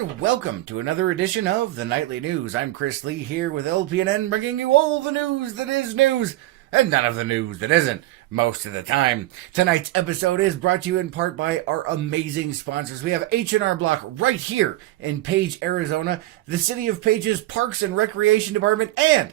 and welcome to another edition of the Nightly News. I'm Chris Lee here with LPNN, bringing you all the news that is news, and none of the news that isn't, most of the time. Tonight's episode is brought to you in part by our amazing sponsors. We have H&R Block right here in Page, Arizona, the City of Page's Parks and Recreation Department, and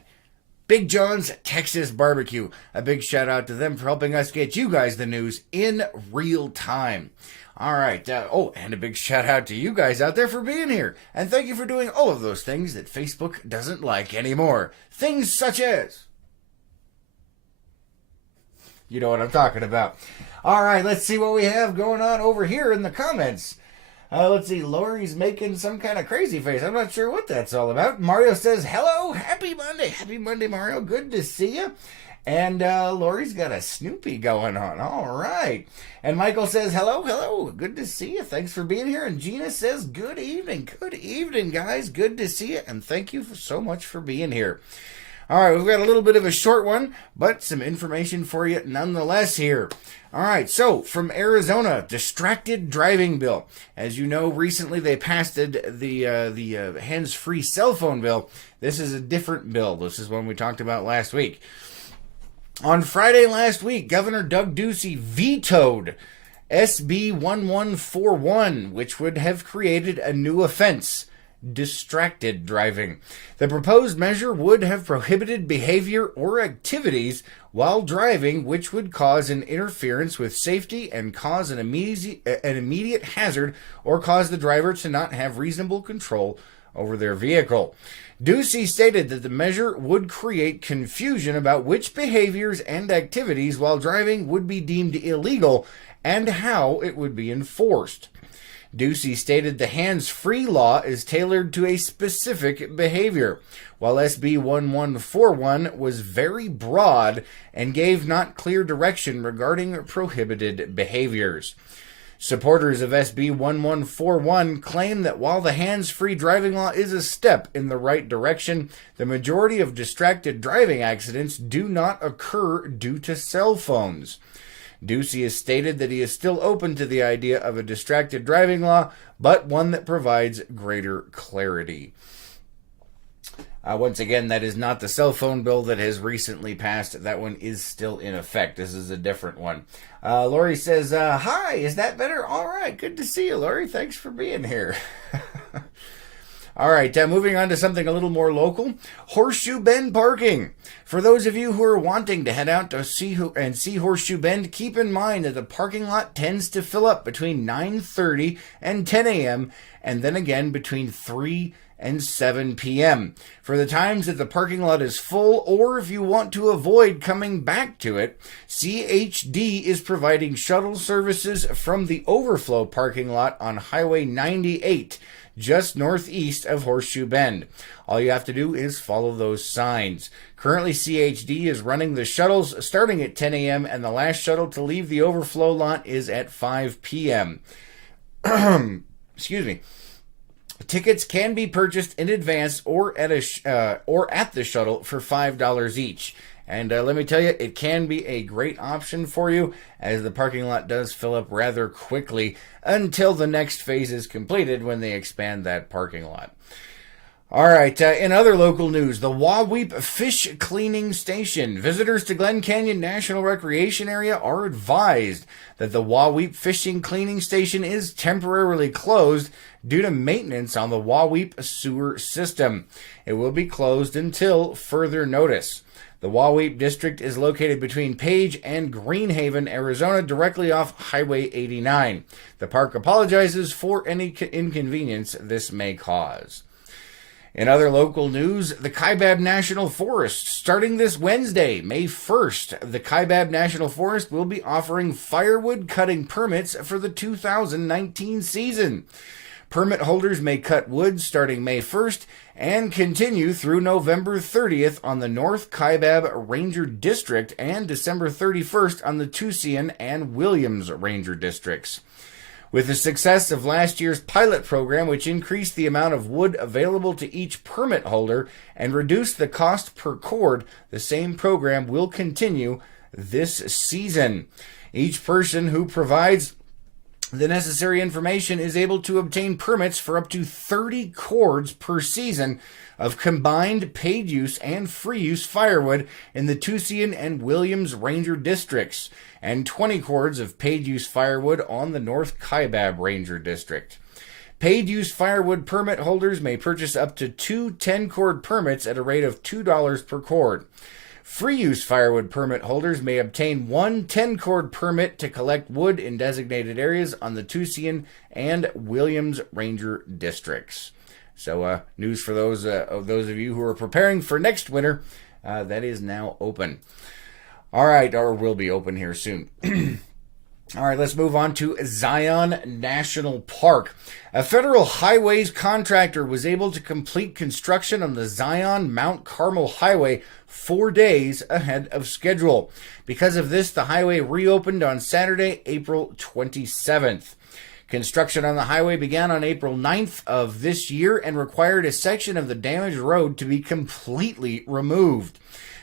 Big John's Texas Barbecue. A big shout out to them for helping us get you guys the news in real time. All right. And a big shout out to you guys out there for being here. And thank you for doing all of those things that Facebook doesn't like anymore. Things such as... You know what I'm talking about. All right, let's see what we have going on over here in the comments. Let's see, Lori's making some kind of crazy face. I'm not sure what that's all about. Mario says, hello, happy Monday. Happy Monday, Mario. Good to see you. And Lori's got a Snoopy going on. All right. And Michael says, hello. Good to see you. Thanks for being here. And Gina says, good evening. Good evening, guys. Good to see you. And thank you so much for being here. All right, we've got a little bit of a short one, but some information for you nonetheless here. All right, so from Arizona, distracted driving bill. As you know, recently they passed the hands-free cell phone bill. This is a different bill. This is one we talked about last week. On Friday last week, Governor Doug Ducey vetoed SB 1141, which would have created a new offense, distracted driving. The proposed measure would have prohibited behavior or activities while driving which would cause an interference with safety and cause an immediate hazard or cause the driver to not have reasonable control over their vehicle. Ducey stated that the measure would create confusion about which behaviors and activities while driving would be deemed illegal and how it would be enforced. Ducey stated the hands-free law is tailored to a specific behavior, while SB 1141 was very broad and gave not clear direction regarding prohibited behaviors. Supporters of SB 1141 claim that while the hands-free driving law is a step in the right direction, the majority of distracted driving accidents do not occur due to cell phones. Ducey has stated that he is still open to the idea of a distracted driving law, but one that provides greater clarity. Once again, that is not the cell phone bill that has recently passed. That one is still in effect. This is a different one. Lori says, hi, is that better? All right, good to see you, Lori. Thanks for being here. All right, moving on to something a little more local. Horseshoe Bend parking. For those of you who are wanting to head out to see Horseshoe Bend, keep in mind that the parking lot tends to fill up between 9:30 and 10 a.m. and then again between 3 and 7 p.m. For the times that the parking lot is full, or if you want to avoid coming back to it, CHD is providing shuttle services from the overflow parking lot on Highway 98, just northeast of Horseshoe Bend. All you have to do is follow those signs. Currently, CHD is running the shuttles starting at 10 a.m., and the last shuttle to leave the overflow lot is at 5 p.m. Excuse me. Tickets can be purchased in advance or at the shuttle for $5 each. And let me tell you, it can be a great option for you, as the parking lot does fill up rather quickly until the next phase is completed when they expand that parking lot. All right, in other local news, the Waiweeep Fish Cleaning Station. Visitors to Glen Canyon National Recreation Area are advised that the Waiweeep Fishing Cleaning Station is temporarily closed due to maintenance on the Waiweeep sewer system. It will be closed until further notice. The Waiweeep district is located between Page and Greenhaven, Arizona, directly off Highway 89. The park apologizes for any inconvenience this may cause. In other local news, the Kaibab National Forest, starting this Wednesday, May 1st, the Kaibab National Forest will be offering firewood cutting permits for the 2019 season. Permit holders may cut wood starting May 1st and continue through November 30th on the North Kaibab Ranger District and December 31st on the Tucson and Williams Ranger Districts. With the success of last year's pilot program, which increased the amount of wood available to each permit holder and reduced the cost per cord, the same program will continue this season. Each person who provides The necessary information is able to obtain permits for up to 30 cords per season of combined paid use and free use firewood in the Tucson and Williams Ranger districts, and 20 cords of paid use firewood on the North Kaibab Ranger district. Paid use firewood permit holders may purchase up to two 10-cord permits at a rate of $2 per cord. Free use firewood permit holders may obtain one 10-cord permit to collect wood in designated areas on the Tucson and Williams Ranger districts. So, news for those of you who are preparing for next winter, that is now open. All right, or will be open here soon. All right, let's move on to Zion National Park. A federal highways contractor was able to complete construction on the Zion Mount Carmel Highway 4 days ahead of schedule. Because of this, the highway reopened on Saturday, April 27th. Construction on the highway began on April 9th of this year and required a section of the damaged road to be completely removed.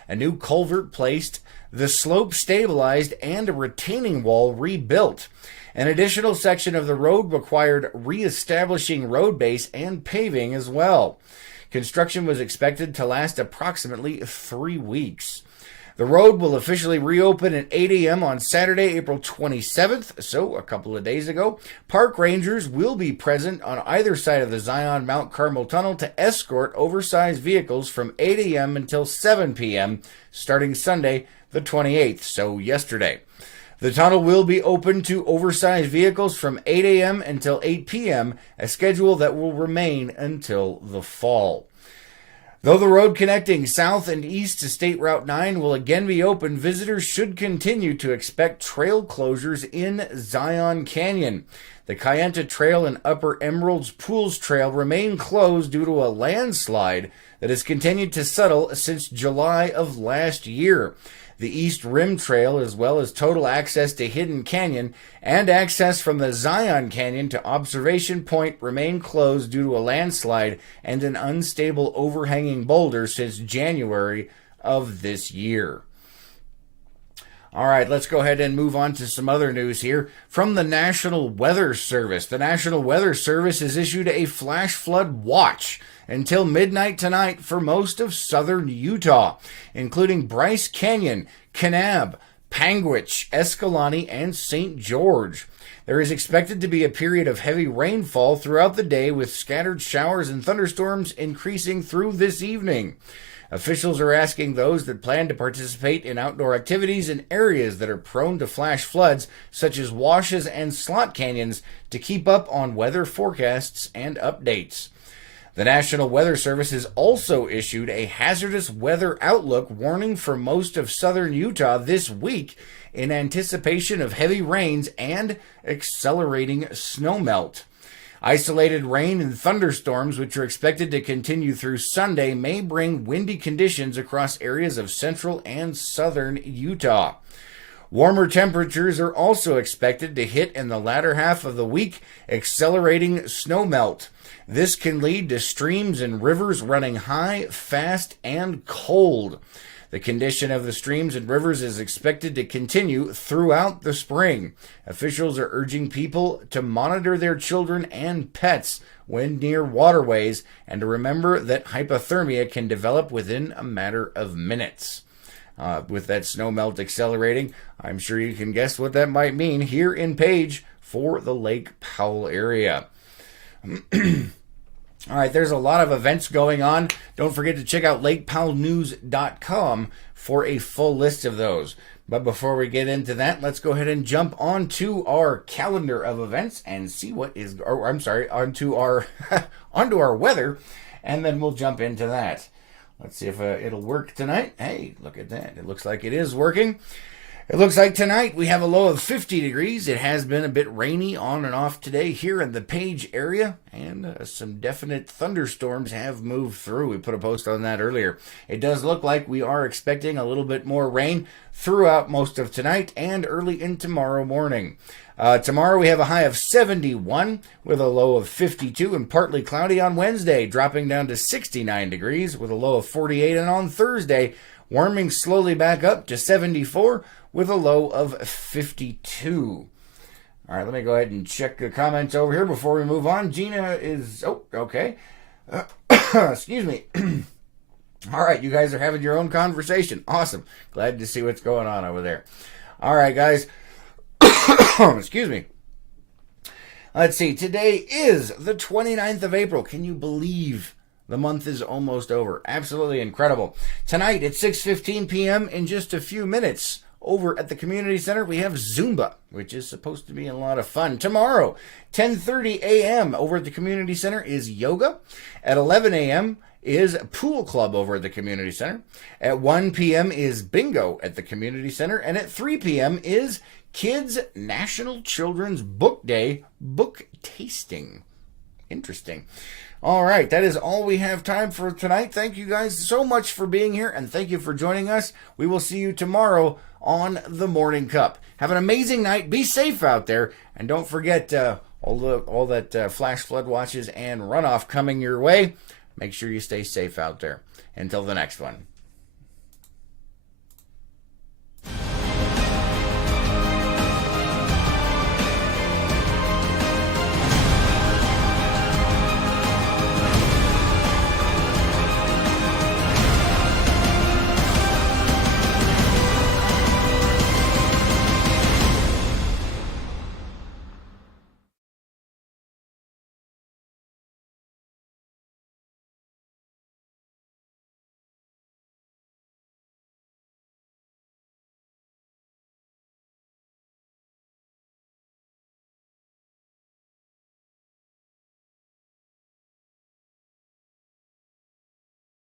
A new culvert placed, the slope stabilized, and a retaining wall rebuilt. An additional section of the road required reestablishing road base and paving as well. Construction was expected to last approximately 3 weeks. The road will officially reopen at 8 a.m. on Saturday, April 27th, so a couple of days ago. Park rangers will be present on either side of the Zion Mount Carmel Tunnel to escort oversized vehicles from 8 a.m. until 7 p.m. starting Sunday, the 28th, so yesterday. The tunnel will be open to oversized vehicles from 8 a.m. until 8 p.m., a schedule that will remain until the fall. Though the road connecting south and east to State Route 9 will again be open, visitors should continue to expect trail closures in Zion Canyon. The Kayenta Trail and Upper Emeralds Pools Trail remain closed due to a landslide that has continued to settle since July of last year. The East Rim Trail, as well as total access to Hidden Canyon and access from the Zion Canyon to Observation Point, remain closed due to a landslide and an unstable overhanging boulder since January of this year. All right, let's go ahead and move on to some other news here from the National Weather Service. The National Weather Service has issued a flash flood watch until midnight tonight for most of southern Utah, including Bryce Canyon, Kanab, Panguitch, Escalante, and St. George. There is expected to be a period of heavy rainfall throughout the day, with scattered showers and thunderstorms increasing through this evening. Officials are asking those that plan to participate in outdoor activities in areas that are prone to flash floods, such as washes and slot canyons, to keep up on weather forecasts and updates. The National Weather Service has also issued a hazardous weather outlook warning for most of southern Utah this week in anticipation of heavy rains and accelerating snowmelt. Isolated rain and thunderstorms, which are expected to continue through Sunday, may bring windy conditions across areas of central and southern Utah. Warmer temperatures are also expected to hit in the latter half of the week, accelerating snowmelt. This can lead to streams and rivers running high, fast, and cold. The condition of the streams and rivers is expected to continue throughout the spring. Officials are urging people to monitor their children and pets when near waterways and to remember that hypothermia can develop within a matter of minutes. With that snowmelt accelerating, I'm sure you can guess what that might mean here in Page for the Lake Powell area. All right, there's a lot of events going on. Don't forget to check out lakepowellnews.com for a full list of those. But before we get into that, let's go ahead and jump onto our calendar of events and see what is, onto our weather, and then we'll jump into that. Let's see if it'll work tonight. Hey, look at that. It looks like it is working. It looks like tonight we have a low of 50 degrees. It has been a bit rainy on and off today here in the Page area, and some definite thunderstorms have moved through. We put a post on that earlier. It does look like we are expecting a little bit more rain throughout most of tonight and early in tomorrow morning. Tomorrow we have a high of 71 with a low of 52 and partly cloudy on Wednesday, dropping down to 69 degrees with a low of 48. And on Thursday, warming slowly back up to 74 with a low of 52. All right, let me go ahead and check the comments over here before we move on. Gina is... Oh, okay. Excuse me. All right, you guys are having your own conversation. Awesome. Glad to see what's going on over there. All right, guys. Excuse me. Let's see. Today is the 29th of April. Can you believe the month is almost over? Absolutely incredible. Tonight at 6:15 p.m. in just a few minutes over at the community center, we have Zumba, which is supposed to be a lot of fun. Tomorrow, 10:30 a.m. over at the community center is yoga. At 11 a.m. is pool club over at the community center. At 1 p.m. is bingo at the community center. And at 3 p.m. is Kids National Children's Book Day book tasting. Interesting. All right, that is all we have time for tonight. Thank you guys so much for being here, and thank you for joining us. We will see you tomorrow on the Morning Cup. Have an amazing night. Be safe out there, and don't forget all that flash flood watches and runoff coming your way. Make sure you stay safe out there. Until the next one.